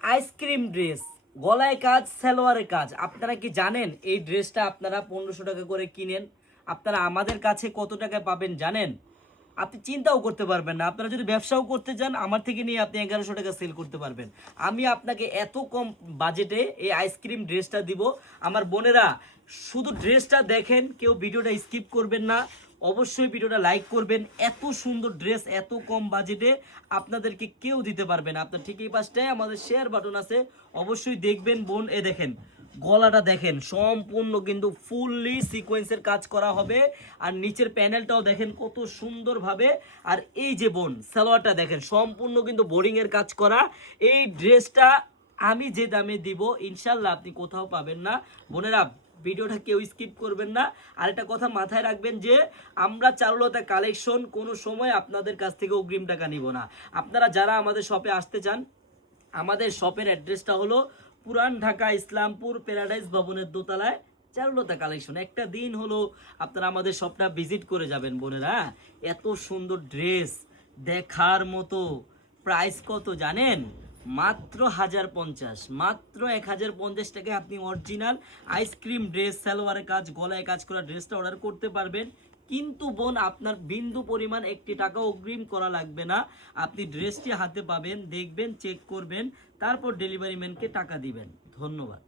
Ice cream dress, গলায় কাজ, সালোয়ারে কাজ। আপনারা কি জানেন এই ড্রেসটা আপনারা 1500 টাকা করে কিনেন, আপনারা আমাদের কাছে কত টাকায় পাবেন জানেন? আপনি চিন্তাও করতে পারবেন না। আপনারা যদি ব্যবসাও করতে চান আমার থেকে নিয়ে আপনি 1100 টাকা সেল করতে পারবেন। আমি আপনাকে এত কম বাজেটে এই আইসক্রিম ড্রেসটা দিব। আমার বোনেরা শুধু ড্রেসটা দেখেন, কেউ ভিডিওটা স্কিপ করবেন না, অবশ্যই ভিডিওটা লাইক করবেন। এত সুন্দর ড্রেস এত কম বাজেটে আপনাদেরকে কেউ দিতে পারবে না। আপনার ঠিক এই পাশটায় আমাদের শেয়ার বাটন আছে, অবশ্যই দেখবেন বোন। এ দেখেন গলাটা দেখেন, সম্পূর্ণ কিন্তু ফুললি সিকোয়েন্সের কাজ করা হবে। আর নিচের প্যানেলটাও দেখেন কত সুন্দরভাবে। আর এই যে বোন সালোয়ারটা দেখেন, সম্পূর্ণ কিন্তু বোরিং এর কাজ করা। এই ড্রেসটা আমি যে দামে দিব ইনশাল্লাহ আপনি কোথাও পাবেন না। বোনেরা ভিডিওটা কেউ স্কিপ করবেন না। আর একটা কথা মাথায় রাখবেন যে আমরা চারুলতা কালেকশন কোনো সময় আপনাদের কাছ থেকে অগ্রিম টাকা নিব না। আপনারা যারা আমাদের শপে আসতে চান, আমাদের শপের অ্যাড্রেসটা হলো পুরান ঢাকা ইসলামপুর প্যারাডাইস ভবনের দোতলায় চারুলতা কালেকশন। একটা দিন হলো আপনারা আমাদের শপটা ভিজিট করে যাবেন বোনেরা। এত সুন্দর ড্রেস দেখার মতো। প্রাইস কত জানেন? মাত্র 1050, মাত্র 1050 টাকায় আপনি অরিজিনাল আইসক্রিম ড্রেস, সালোয়ারের কাজ, গলায় কাজ করা ড্রেসটা অর্ডার করতে পারবেন। কিন্তু বোন আপনার বিন্দু পরিমাণ একটি টাকা অগ্রিম করা লাগবে না। আপনি ড্রেসটি হাতে পাবেন, দেখবেন, চেক করবেন, তারপর ডেলিভারি ম্যানকে টাকা দিবেন। ধন্যবাদ।